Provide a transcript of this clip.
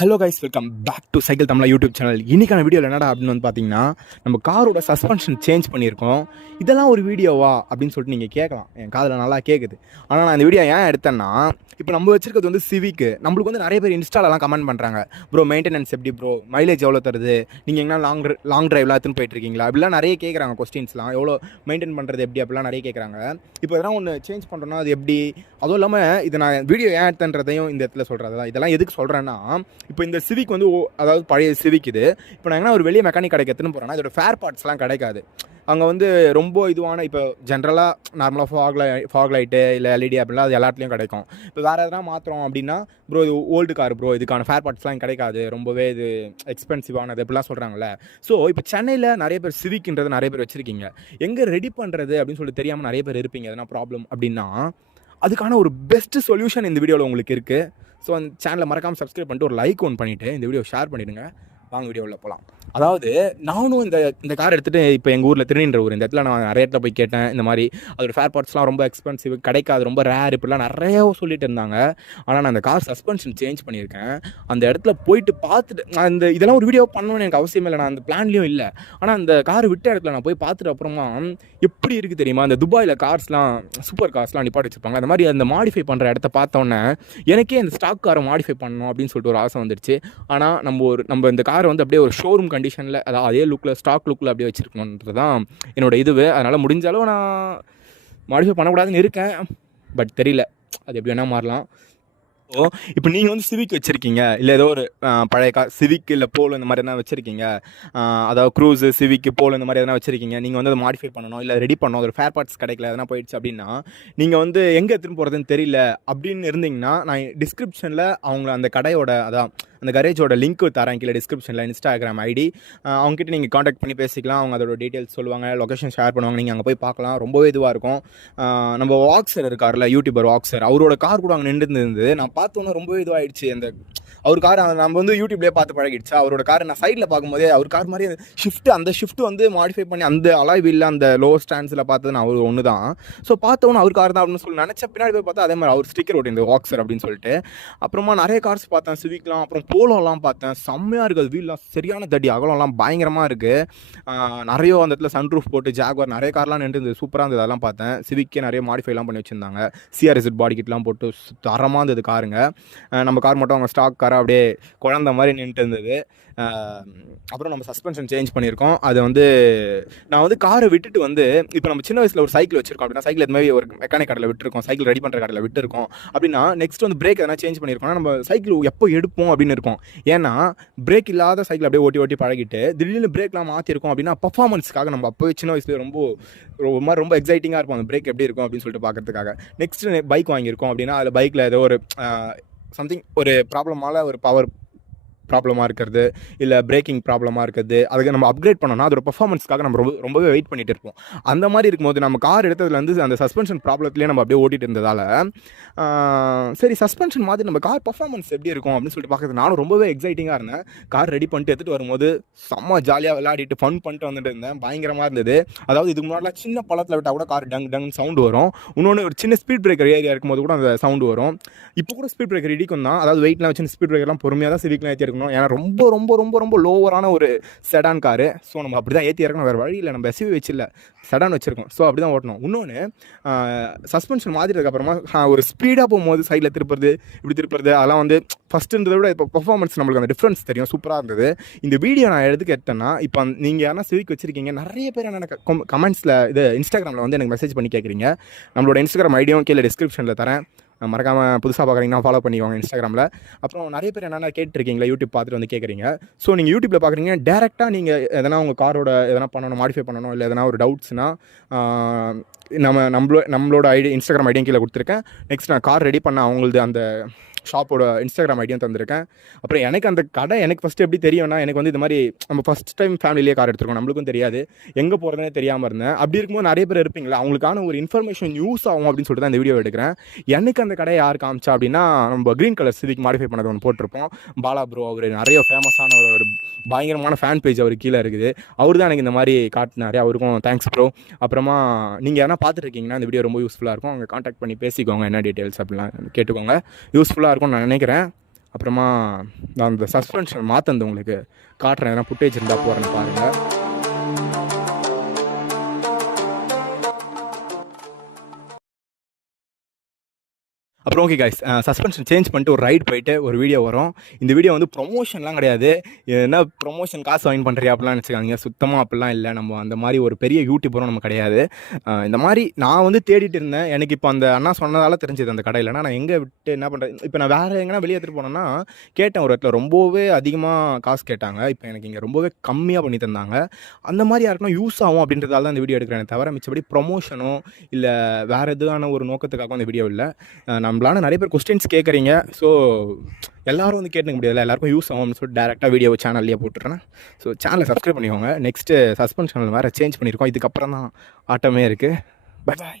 Hello guys, welcome back to cycle தமிழா YouTube channel. இன்றைக்கான வீடியோவில் என்னடா அப்படின்னு வந்து பார்த்தீங்கன்னா, நம்ம காரோட சஸ்பென்ஷன் சேஞ்ச் பண்ணியிருக்கோம். இதெல்லாம் ஒரு வீடியோவா அப்படின்னு சொல்லிட்டு நீங்கள் கேட்கலாம். என் காதில் நல்லா கேட்குது. ஆனால் நான் இந்த வீடியோ ஏன் எடுத்தேன்னா, இப்போ நம்ம வச்சிருக்கிறது வந்து சிவிக்கு. நம்மளுக்கு வந்து நிறைய பேர் இன்ஸ்டாலெலாம் கமெண்ட் பண்ணுறாங்க, ப்ரோ மெயின்டெனன்ஸ் எப்படி ப்ரோ, மைலேஜ் எவ்வளோ தருது, நீங்கள் எங்கன்னா லாங் ட்ரைவ்லாம் எடுத்துன்னு போயிட்டுருக்கீங்களா, அப்படிலாம் நிறைய கேட்குறாங்க. கொஸ்டின்ஸ்லாம் எவ்வளோ மெயின்டைன் பண்ணுறது எப்படி அப்படிலாம் நிறைய கேட்குறாங்க. இப்போ எதனா ஒன்று சேஞ்ச் பண்ணுறோன்னா அது எப்படி, அதுவும் இல்லாமல் இதை நான் வீடியோ ஏன் எடுத்தன்றதையும் இந்த இடத்துல சொல்கிறது தான். இதெல்லாம் எதுக்கு சொல்கிறேன்னா, இப்போ இந்த சிவிக் வந்து அதாவது பழைய சிவிக் இது. இப்போ நான் என்ன ஒரு வெளியே மெக்கானிக் கடைக்கு எடுத்துன்னு போகிறேன்னா, இதோட ஃபேர் பார்ட்ஸ்லாம் கிடைக்காது. அங்கே வந்து ரொம்ப இதுவான இப்போ ஜென்ரலாக நார்மலாக ஃபாக் லைட்டு இல்லை எல்இடி அப்படிலாம் அது எல்லாத்துலேயும் கிடைக்கும். இப்போ வேறு எதனா மாற்றுறோம் அப்படின்னா, ப்ரோ இது ஓல்டு கார் ப்ரோ, இதுக்கான ஃபேர் பார்ட்ஸ்லாம் கிடைக்காது, ரொம்பவே இது எக்ஸ்பென்சிவானது அப்படிலாம் சொல்கிறாங்கல்ல. ஸோ இப்போ சென்னையில் நிறைய பேர் சிவிக்ன்றது நிறைய பேர் வச்சுருக்கீங்க. எங்கே ரெடி பண்ணுறது அப்படின்னு சொல்லி தெரியாமல் நிறைய பேர் இருப்பீங்க. எதனா ப்ராப்ளம் அப்படின்னா அதுக்கான ஒரு பெஸ்ட்டு சொல்யூஷன் இந்த வீடியோவில் உங்களுக்கு இருக்குது. ஸோ அந்த சேனலை மறக்காமல் சப்ஸ்கிரைப் பண்ணிட்டு ஒரு லைக் ஒன் பண்ணிவிட்டு இந்த வீடியோ ஷேர் பண்ணிவிடுங்க. வாங்க வீடியோவில் போகலாம். அதாவது நானும் இந்த கார் எடுத்துகிட்டு இப்போ எங்கள் ஊரில் திருநின்ற ஊர், இந்த இடத்துல நான் நிறைய இடத்துல போய் கேட்டேன். இந்த மாதிரி அதோட ஃபேர் பார்ட்ஸ்லாம் ரொம்ப எக்ஸ்பென்சிவ், கிடைக்காது, ரொம்ப ரேர், இப்படிலாம் நிறைய சொல்லிட்டு இருந்தாங்க. ஆனால் நான் அந்த கார் சஸ்பென்ஷன் சேஞ்ச் பண்ணியிருக்கேன். அந்த இடத்துல போயிட்டு பார்த்துட்டு, நான் இதெல்லாம் ஒரு வீடியோ பண்ணணும்னு எனக்கு அவசியம் இல்லை, நான் அந்த பிளான்லேயும் இல்லை. ஆனால் அந்த கார் விட்ட இடத்துல நான் போய் பார்த்துட்டு அப்புறமா எப்படி இருக்குது தெரியுமா, அந்த துபாயில் கார்ஸ்லாம் சூப்பர் கார்ஸ்லாம் நிப்பாட்டி வச்சுருப்பாங்க. அந்த மாதிரி அந்த மாடிஃபை பண்ணுற இடத்த பார்த்தோன்னே எனக்கே அந்த ஸ்டாக் காரை மாடிஃபை பண்ணணும் அப்படின்னு சொல்லிட்டு ஒரு ஆசை வந்துடுச்சு. ஆனால் நம்ம இந்த காரை வந்து அப்படியே ஒரு ஷோரூம் கண்டிஷனில், அதாவது அதே லுக்கில், ஸ்டாக் லுக்கில் அப்படியே வச்சுருக்கணுன்றது தான் என்னோட இதுவு. அதனால் முடிஞ்சாலும் நான் மாடிஃபை பண்ணக்கூடாதுன்னு இருக்கேன். பட் தெரியல, அது எப்படி வேணால் மாறலாம். ஸோ இப்போ நீங்கள் வந்து சிவிக் வச்சுருக்கீங்க, இல்லை ஏதோ ஒரு பழைய கார் சிவிக் இல்லை போலோ இந்த மாதிரி எதனா வச்சுருக்கீங்க, அதாவது க்ரூஸு சிவிக்கு போலோ இந்த மாதிரி எதனா வச்சுருக்கீங்க. நீங்கள் வந்து அதை மாடிஃபை பண்ணணும், இல்லை ரெடி பண்ணணும், ஒரு ஃபேர் பார்ட்ஸ் கிடைக்கல, எதனா போயிடுச்சு அப்படின்னா நீங்கள் வந்து எங்கே எடுத்துன்னு போகிறதுன்னு தெரியல அப்படின்னு இருந்தீங்கன்னா, நான் டிஸ்கிரிப்ஷனில் அவங்கள அந்த கடையோட, அதான் அந்த கரேஜோட லிங்க் தரேன் கீழே டிஸ்கிரிப்ஷனில், இன்ஸ்டாகிராம் ஐடி. அவங்ககிட்ட நீங்கள் காண்டாக்ட் பண்ணி பேசிக்கலாம். அவங்க அதோட டீட்டெயில்ஸ் சொல்லுவாங்க, லொக்கேஷன் ஷேர் பண்ணுவாங்க. நீங்கள் அங்கே போய் பார்க்கலாம். ரொம்பவே இதுவாக இருக்கும். நம்ம வாக்ஸர் இருக்கார்ல, யூடியூபர் வாக்ஸர், அவரோட கார் கூட அங்கே நின்றுருந்து நான் பார்த்தோன்னா ரொம்பவே இதுவாகிடுச்சு. அவர் கார் நம்ம வந்து யூடியூப்லேயே பார்த்து பழகிடுச்சு. அவரோட கார் நான் சைடில் பார்க்கும்போதே அவர் கார் மாதிரி அந்த ஷிஃப்ட் வந்து மாடிஃபை பண்ணி அந்த அலாய் வீலில் அந்த லோ ஸ்டாண்ட்ஸில் பார்த்தது நான் அவர் ஒன்று தான். ஸோ பார்த்தோன்னு அவர் கார் தான் அப்படின்னு சொல்லி நினச்ச, பின்னாடி போய் பார்த்தா அதே மாதிரி அவர் ஸ்டிக்கர் ஓட்டி இந்த வாக்ஸர் அப்படின்னு சொல்லிட்டு. அப்புறமா நிறைய கார்ஸ் பார்த்தேன், சிவிக்லாம், அப்புறம் போலோலாம் பார்த்தேன். செம்மையாக இருக்குது, வீல்லாம் சரியான தடி, அகலம்லாம் பயங்கரமாக இருக்குது. நிறைய அந்த இடத்துல சன்ரூஃப் போட்டு ஜாகுவார் நிறைய கார்லாம் நின்று சூப்பராக இருந்தது. அதெல்லாம் பார்த்தேன். சிவிக்கே நிறைய மாடிஃபைலாம் பண்ணி வச்சுருந்தாங்க. சிஆர்எஸ் பாடி கிட்லாம் போட்டு தரமாக இருந்தது காருங்க. நம்ம கார் மட்டும் அவங்க ஸ்டாக் காராக அப்படியே குழந்த மாதிரி நின்றுட்டு இருந்தது. அப்புறம் நம்ம சஸ்பென்ஷன் சேஞ்ச் பண்ணியிருக்கோம். அது வந்து நான் வந்து காரை விட்டுட்டு வந்து, இப்போ நம்ம சின்ன வயசில் ஒரு சைக்கிள் வச்சுருக்கோம் அப்படின்னா, சைக்கிள் இது மாதிரி ஒரு மெக்கானிக் கடையில் விட்டுருக்கோம், சைக்கிள் ரெடி பண்ணுற கடையில் விட்டுருக்கோம் அப்படின்னா, நெக்ஸ்ட் வந்து பிரேக் எதனா சேஞ்ச் பண்ணியிருக்கோம்னா நம்ம சைக்கிள் எப்போ எடுப்போம் அப்படின்னு இருக்கும். ஏன்னா பிரேக் இல்லாத சைக்கிள் அப்படியே ஓட்டி பழகிட்டு திடீர்னு பிரேக்லாம் மாற்றிருக்கோம் அப்படின்னா, பர்ஃபார்மன்ஸ்க்காக நம்ம அப்போவே சின்ன வயசுலேயே ரொம்ப எக்ஸைட்டிங்காக இருக்கும், அந்த பிரேக் எப்படி இருக்கும் அப்படின்னு சொல்லிட்டு பார்க்கறதுக்காக. நெக்ஸ்ட் பைக் வாங்கியிருக்கோம் அப்படின்னா, அதில் பைக்கில் ஏதோ ஒரு சம்திங் ஒரு ப்ராப்ளமால், ஒரு பவர் ப்ராப்ளமாக இருக்கிறது, இல்லை பிரேக்கிங் ப்ராப்ளமாக இருக்கிறது, அதுக்கு நம்ம அப்கிரேட் பண்ணோம்னா அதோட பர்ஃபார்மன்ஸ்க்காக நம்ம ரொம்பவே வெயிட் பண்ணிட்டு இருப்போம். அந்த மாதிரி இருக்கும்போது நம்ம கார் எடுத்ததுலேருந்து அந்த சஸ்பென்ஷன் ப்ராப்ளத்துலேயே நம்ம அப்படியே ஓட்டிகிட்டு இருந்ததால், சரி சஸ்பென்ஷன் மாதிரி நம்ம கார் பர்ஃபார்மன்ஸ் எப்படி இருக்கும் அப்படின்னு சொல்லிட்டு பார்க்குறது நானும் ரொம்பவே எக்ஸைட்டிங்காக இருந்தேன். கார் ரெடி பண்ணிட்டு எடுத்துகிட்டு வரும்போது செம்ம ஜாலியாக விளையாடிட்டு ஃபன் பண்ணிட்டு வந்துட்டு இருந்தேன். பயங்கரமாக இருந்தது. அதாவது இதுக்கு முன்னாடி சின்ன பள்ளத்தில் விட்டால் கூட கார் டங் சவுண்டு வரும். இன்னொன்று ஒரு சின்ன ஸ்பீட் பிரேக்கர் ஏரியா இருக்கும்போது கூட அந்த சவுண்டு வரும். இப்போ கூட ஸ்பீட் பிரேக்கர் இடிக்கும் தான். அதாவது வெயிட்லாம் வச்சு ஸ்பீட் பிரேக்கர்லாம் பொறுமையாக தான் சிவிக்லாம் ஏற்றி இருக்கணும். ஏன்னா ரொம்ப லோவரான ஒரு செடான் காரு. ஸோ நம்ம அப்படி தான் ஏற்றி இறக்கணும், வேறு வழி இல்லை. நம்ம எஸ்யூவி வச்சில்ல, செடான் வச்சுருக்கோம். ஸோ அப்படி தான் ஓட்டணும். இன்னொன்று சஸ்பென்ஷன் மாற்றிட்டதுக்கப்புறமா ஒரு ஸ்பீடாக போகும்போது சைடில் திருப்புறது, இப்படி திருப்புறது, அதெல்லாம் வந்து ஃபஸ்ட்டுன்றதை விட இப்போ பர்ஃபார்மன்ஸ் நம்மளுக்கு அந்த டிஃப்ரென்ஸ் தெரியும். சூப்பராக இருந்தது. இந்த வீடியோ நான் எதுக்கு எடுத்தேன்னா, இப்போ நீங்கள் யாரா சிவிக் வச்சுருக்கீங்க, நிறைய பேர் எனக்கு கமெண்ட்ஸில் இன்ஸ்டாகிராமில் வந்து எனக்கு மெசேஜ் பண்ணி கேட்குறீங்க. நம்மளோட இன்ஸ்டாகிராம் ஐடியும் கீழே டிஸ்கிரிப்ஷனில் தரேன், மறக்காமல் புதுசாக பார்க்குறீங்கன்னா ஃபாலோ பண்ணிக்கோங்க இன்ஸ்டாகிராமில். அப்புறம் நிறைய பேர் என்னென்ன கேட்டிருக்கீங்களா, யூடியூப் பார்த்துட்டு வந்து கேட்குறீங்க. ஸோ நீங்கள் யூடியூப்பில் பார்க்குறீங்க, டேரெக்டாக நீங்கள் எதனா உங்கள் காரோட எதனா பண்ணணும், மாடிஃபை பண்ணணும், இல்லை எதனா ஒரு டவுட்ஸ்னால் நம்மளோட ஐடி இன்ஸ்டாகிராம் ஐடியும் கீழே கொடுத்துருக்கேன். நெக்ஸ்ட் நான் கார் ரெடி பண்ண அவங்களது அந்த ஷாப்போட இன்ஸ்டாகிராம் ஐடியும் தந்திருக்கேன். அப்புறம் எனக்கு அந்த கடை எனக்கு ஃபஸ்ட்டு எப்படி தெரியும்னா, எனக்கு வந்து இது மாதிரி நம்ம ஃபஸ்ட் டைம் ஃபேமிலியிலே கார் எடுத்துருக்கோம், நம்மளுக்கும் தெரியாது, எங்கே போகிறதுனே தெரியாமல் இருந்தேன். அப்படி இருக்கும்போது நிறைய பேர் இருப்பீங்களா, அவங்களுக்கான ஒரு இன்ஃபர்மேஷன் யூஸ் ஆகும் அப்படின்னு சொல்லிட்டு தான் இந்த வீடியோ எடுக்கிறேன். எனக்கு அந்த கடையை யார் காமிச்சா அப்படின்னா, நம்ம க்ரீன் கலர் சிவிக் மாடிஃபை பண்ணது ஒன்று போட்டிருப்போம். பாலா ப்ரோ, அவர் நிறைய ஃபேமஸான ஒரு பயங்கரமான ஃபேன் பேஜ் அவர் கீழே இருக்குது. அவர் தான் எனக்கு இந்த மாதிரி காட்டினார். அவருக்கும் தேங்க்ஸ் ப்ரோ. அப்புறமா நீங்கள் எதனா பார்த்துருக்கீங்கன்னா இந்த வீடியோ ரொம்ப யூஸ்ஃபுல்லாக இருக்கும். அவங்க காண்டாக்ட் பண்ணி பேசிக்கோங்க, என்ன டீட்டெயில்ஸ் அப்படிலாம் கேட்டுக்கோங்க. யூஸ்ஃபுல்லாக இருக்கும்னு நான் நினைக்கிறேன். அப்புறமா நான் அந்த சஸ்பென்ஷன் மாற்றந்து உங்களுக்கு காட்டுறேன், எதனா ஃபுட்டேஜ் இருந்தால் போகிறேன்னு பாருங்கள். அப்புறம் ஓகே கைஸ், சஸ்பென்ஷன் சேஞ்ச் பண்ணிட்டு ஒரு ரைட் போயிட்டு ஒரு வீடியோ வரும். இந்த வீடியோ வந்து ப்ரொமோஷன்லாம் கிடையாது. என்ன ப்ரொமோஷன் காசு வாங்கி பண்ணுறியா அப்படிலாம் நினச்சிக்காதீங்க. சுத்தமாக அப்படிலாம் இல்லை. நம்ம அந்த மாதிரி ஒரு பெரிய யூடியூபரும் நம்ம கிடையாது. இந்த மாதிரி நான் வந்து தேடிட்டு இருந்தேன். எனக்கு இப்போ அந்த அண்ணா சொன்னதால தெரிஞ்சது அந்த கடையிலனா நான் எங்கே விட்டு என்ன பண்ணுறேன். இப்போ நான் வேறு எங்கன்னா வெளியே எடுத்துகிட்டு போனேன்னா கேட்டேன், ஒரு இடத்துல ரொம்பவே அதிகமாக காசு கேட்டாங்க. இப்போ எனக்கு இங்கே ரொம்பவே கம்மியாக பண்ணி தந்தாங்க. அந்த மாதிரி யாருக்குன்னா யூஸ் ஆகும் அப்படின்றதால தான் இந்த வீடியோ எடுக்கிறேன் தவிர மிச்சபடி ப்ரொமோஷனோ இல்லை வேறு எதுவான ஒரு நோக்கத்துக்காகவும் அந்த வீடியோ இல்லை. நம்மளால நிறைய பேர் கொஸ்டின்ஸ் கேட்குறீங்க. ஸோ எல்லோரும் வந்து கேட்டுக்க முடியாது, எல்லாருக்கும் யூஸ் ஆகும்னு சொல்லிட்டு டேரெக்டாக வீடியோ சேனல்லையே போட்டுறேன். ஸோ சேனலை சப்ஸ்கிரைப் பண்ணிக்கோங்க. நெக்ஸ்ட்டு சஸ்பென்ஷனில் வேறு சேஞ்ச் பண்ணியிருக்கோம். இதுக்கப்புறம் தான் ஆட்டமே இருக்குது. Bye bye.